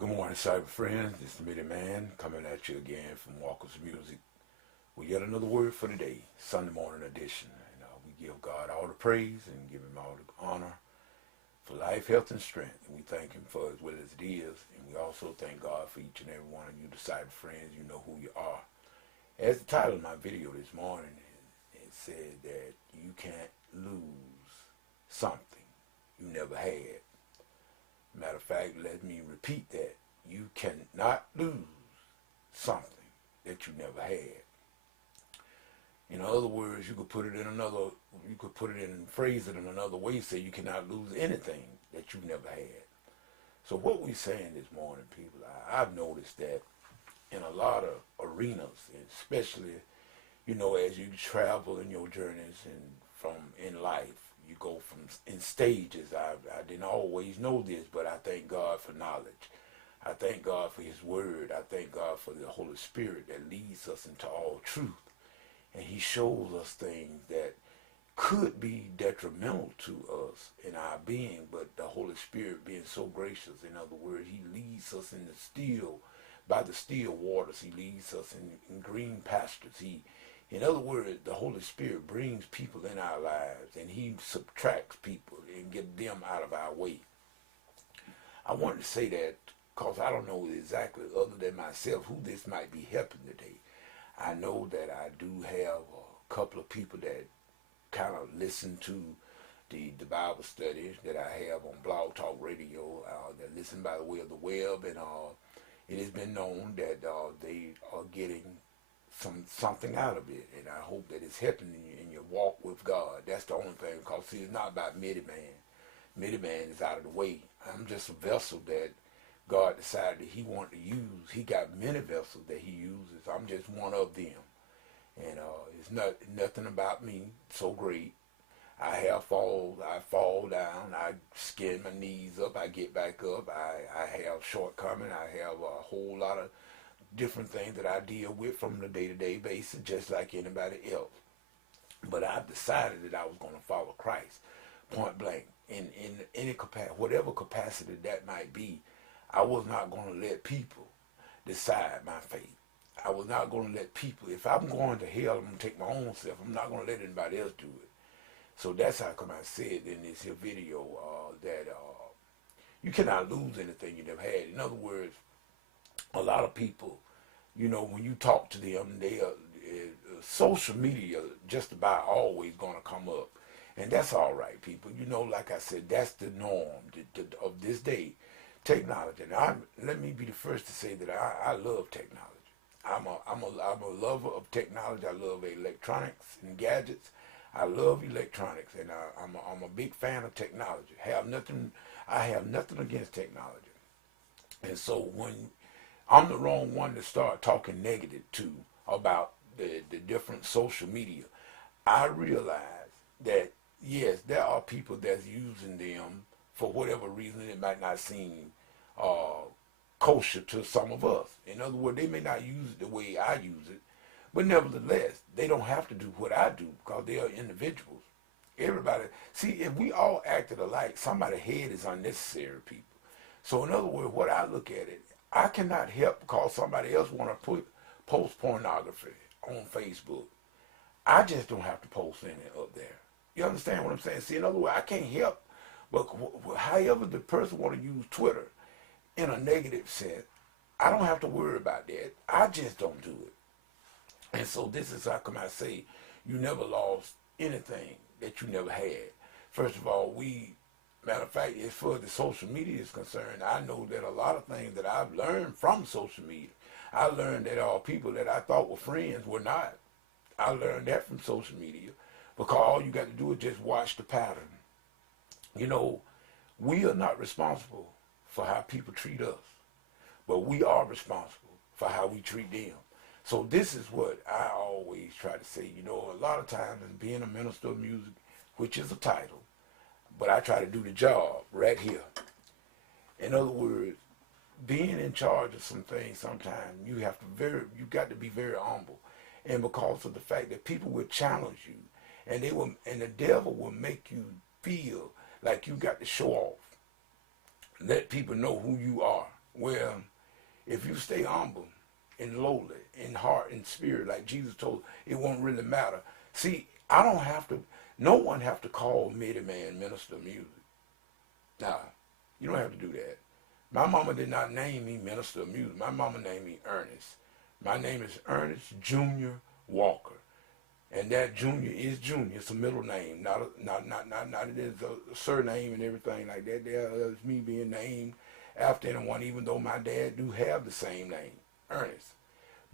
Good morning, cyber friends. This is Mitty Man coming at you again from Walker's Music with yet another word for today, Sunday morning edition. And we give God all the praise and give Him all the honor for life, health, and strength. And we thank Him for as well as it is. And we also thank God for each and every one of you, the cyber friends. You know who you are. As the title of my video this morning, it said that you can't lose something you never had. Matter of fact, let me repeat that. You cannot lose something that you never had. In other words, you could put it in phrase it in another way, say you cannot lose anything that you never had. So what we're saying this morning, people, I've noticed that in a lot of arenas, especially, as you travel in your journeys and from in life, you go from in stages. I didn't always know this, but I thank God for knowledge. I thank God for His Word. I thank God for the Holy Spirit that leads us into all truth. And He shows us things that could be detrimental to us in our being, but the Holy Spirit being so gracious, in other words, He leads us by the still waters. He leads us in green pastures. In other words, the Holy Spirit brings people in our lives, and He subtracts people and get them out of our way. I wanted to say that because I don't know exactly, other than myself, who this might be helping today. I know that I do have a couple of people that kind of listen to the Bible studies that I have on Blog Talk Radio, that listen by the way of the web, and it has been known that they are getting something out of it, and I hope that it's helping you in your walk with God. That's the only thing, because see, it's not about Mitty Man. Mitty Man is out of the way. I'm just a vessel that God decided that He wanted to use. He got many vessels that He uses. I'm just one of them, and it's nothing about me so great. I fall down, I skin my knees up, I get back up. I have shortcomings. I have a whole lot of different things that I deal with from the day-to-day basis, just like anybody else. But I've decided that I was going to follow Christ, point blank, in any capacity, whatever capacity that might be. I was not going to let people decide my fate. I was not going to let people, if I'm going to hell, I'm going to take my own self. I'm not going to let anybody else do it. So that's how come I said in this here video that you cannot lose anything you never had. In other words, a lot of people, when you talk to them, they are social media just about always going to come up. And that's all right, people. Like I said, that's the norm of this day, technology. And let me be the first to say that I love technology. I'm a lover of technology. I love electronics and gadgets. I love electronics, and I'm a big fan of technology. I have nothing against technology. And so when I'm the wrong one to start talking negative to about the different social media, I realize that, yes, there are people that's using them for whatever reason. It might not seem kosher to some of us. In other words, they may not use it the way I use it, but nevertheless, they don't have to do what I do because they are individuals. Everybody, see, if we all acted alike, somebody's head is unnecessary, people. So in other words, what I look at it, I cannot help because somebody else want to post pornography on Facebook. I just don't have to post any up there. You understand what I'm saying? See, in other words, I can't help, but however the person want to use Twitter in a negative sense, I don't have to worry about that. I just don't do it. And so this is how come I say you never lost anything that you never had. First of all, matter of fact, as far as the social media is concerned, I know that a lot of things that I've learned from social media, I learned that all people that I thought were friends were not. I learned that from social media because all you got to do is just watch the pattern. We are not responsible for how people treat us, but we are responsible for how we treat them. So this is what I always try to say. A lot of times in being a minister of music, which is a title, but I try to do the job right here. In other words, being in charge of some things, sometimes you got to be very humble, and because of the fact that people will challenge you, and the devil will make you feel like you got to show off, let people know who you are, Well, if you stay humble and lowly in heart and spirit, like Jesus told, it won't really matter. See, I don't have to, no one have to call me the man minister of music. Nah, you don't have to do that. My mama did not name me minister of music. My mama named me Ernest. My name is Ernest Junior Walker. And that Junior is Junior. It's a middle name, not it is a surname and everything like that. There's me being named after anyone, even though my dad do have the same name, Ernest.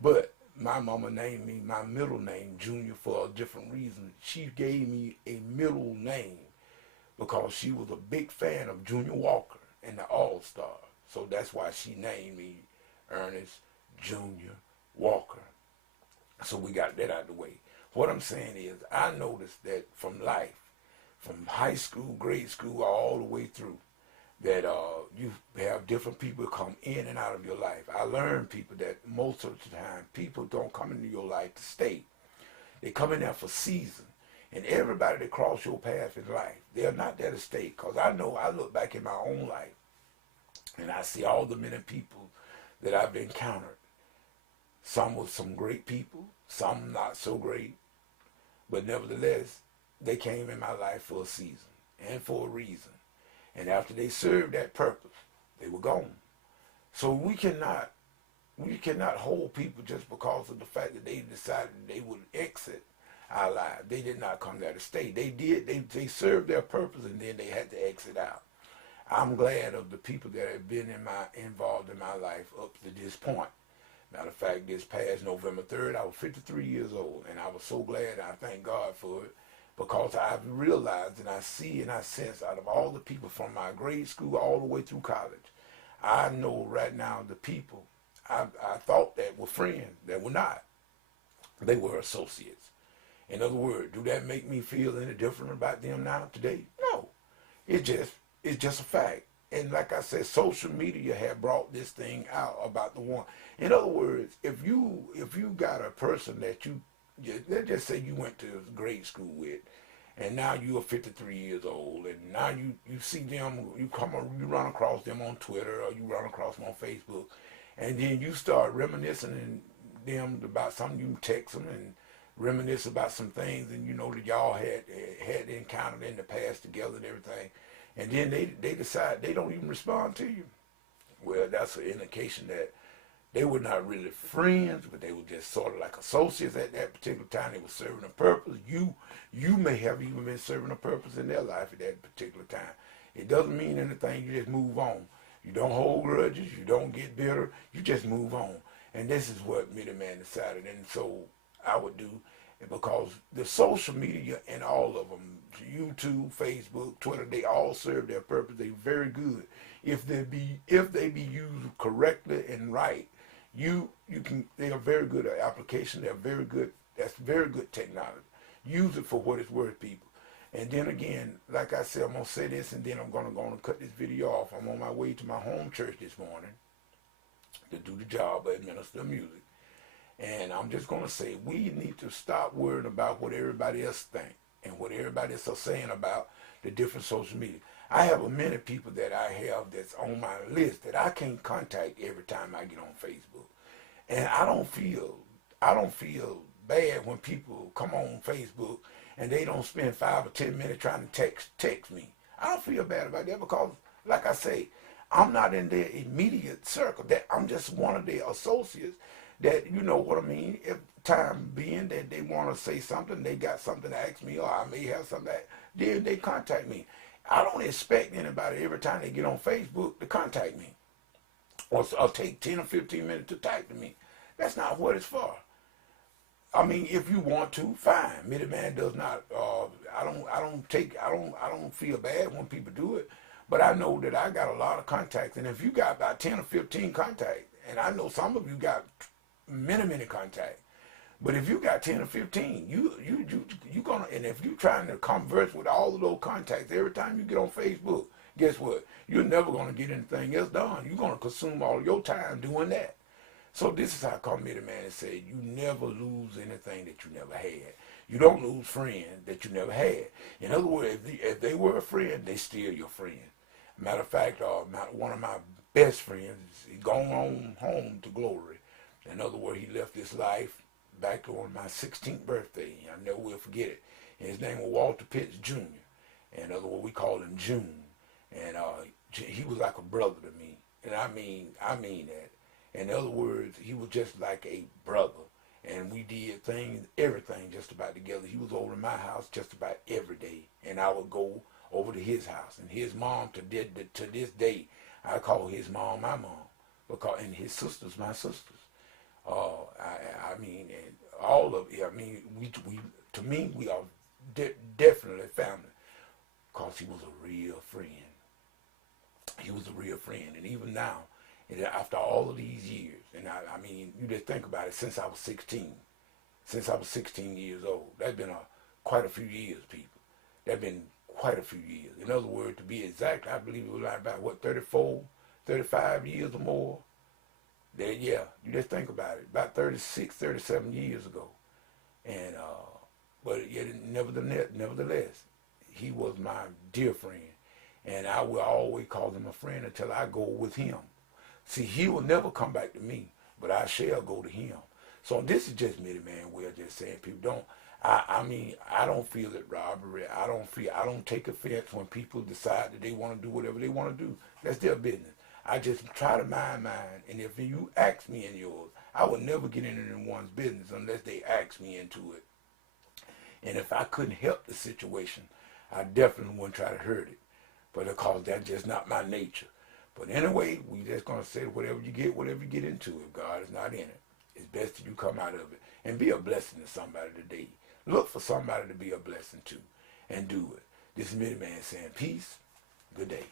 But my mama named me my middle name Junior for a different reason. She gave me a middle name because she was a big fan of Junior Walker and the All-Star. So that's why she named me Ernest Junior Walker. So we got that out of the way. What I'm saying is, I noticed that from life, from high school, grade school, all the way through, that you have different people come in and out of your life. I learned people that most of the time, people don't come into your life to stay. They come in there for season. And everybody that cross your path in life, they're not there to stay. Because I know, I look back in my own life, and I see all the many people that I've encountered. Some were some great people, some not so great. But nevertheless, they came in my life for a season and for a reason. And after they served that purpose, they were gone. So we cannot hold people just because of the fact that they decided they would exit our lives. They did not come there to stay. They served their purpose and then they had to exit out. I'm glad of the people that have been involved in my life up to this point. Matter of fact, this past November 3rd, I was 53 years old, and I was so glad. I thank God for it, because I've realized and I see and I sense out of all the people from my grade school all the way through college, I know right now the people I thought that were friends that were not. They were associates. In other words, do that make me feel any different about them now today? No. It's just a fact. And like I said, social media have brought this thing out about the one. In other words, if you got a person that let's just say you went to grade school with, and now you are 53 years old, and now you see them, you run across them on Twitter, or you run across them on Facebook, and then you start reminiscing them about something, you text them and reminisce about some things, and you know that y'all had encountered in the past together and everything. And then they decide they don't even respond to you. Well, that's an indication that they were not really friends, but they were just sort of like associates at that particular time. They were serving a purpose. You may have even been serving a purpose in their life at that particular time. It doesn't mean anything. You just move on. You don't hold grudges. You don't get bitter. You just move on. And this is what Minuteman decided. And so I would do, because the social media and all of them, YouTube, Facebook, Twitter, they all serve their purpose. They're very good. If they be used correctly and right, they are very good at application. They're very good. That's very good technology. Use it for what it's worth, people. And then again, like I said, I'm gonna say this, and then I'm gonna go and cut this video off. I'm on my way to my home church this morning to do the job of minister of music. And I'm just going to say, we need to stop worrying about what everybody else thinks and what everybody else is saying about the different social media. I have many people that I have that's on my list that I can't contact every time I get on Facebook. And I don't feel bad when people come on Facebook and they don't spend 5 or 10 minutes trying to text me. I don't feel bad about that, because, like I say, I'm not in their immediate circle. That I'm just one of their associates. That, you know what I mean, if time being that they want to say something, they got something to ask me, or I may have something, then they contact me. I don't expect anybody every time they get on Facebook to contact me, or take 10 or 15 minutes to type to me. That's not what it's for. I mean, if you want to, fine. Minuteman does not. I don't feel bad when people do it, but I know that I got a lot of contacts, and if you got about 10 or 15 contacts, and I know some of you got many contacts. But if you got 10 or 15, you gonna, and if you trying to converse with all of those contacts every time you get on Facebook, guess what? You're never gonna get anything else done. You're gonna consume all your time doing that. So this is how I come Minuteman and say, you never lose anything that you never had. You don't lose friends that you never had. In other words, if they were a friend, they still your friend. Matter of fact, one of my best friends, he gone on home to glory. In other words, he left this life back on my 16th birthday. I never will forget it. And his name was Walter Pitts Jr. In other words, we called him June. And he was like a brother to me. And I mean that. In other words, he was just like a brother. And we did things, everything just about together. He was over to my house just about every day. And I would go over to his house. And his mom, to this day, I call his mom my mom. And his sisters my sisters. I mean, and all of it. I mean, we to me, we are definitely family. Because he was a real friend. He was a real friend. And even now, and after all of these years, and I mean, you just think about it, since I was 16 years old, that's been quite a few years, people. That's been quite a few years. In other words, to be exact, I believe it was like about, 34, 35 years or more. Then, yeah, you just think about it, about 36, 37 years ago. And, but yet, nevertheless, he was my dear friend. And I will always call him a friend until I go with him. See, he will never come back to me, but I shall go to him. So this is just me, man. We're just saying, people don't. I mean, I don't feel it robbery. I don't take offense when people decide that they want to do whatever they want to do. That's their business. I just try to mind mine. And if you ask me in yours, I would never get into anyone's business unless they ask me into it. And if I couldn't help the situation, I definitely wouldn't try to hurt it. But of course, that's just not my nature. But anyway, we just going to say whatever you get into. If God is not in it, it's best that you come out of it and be a blessing to somebody today. Look for somebody to be a blessing to and do it. This is Mitty Man saying peace. Good day.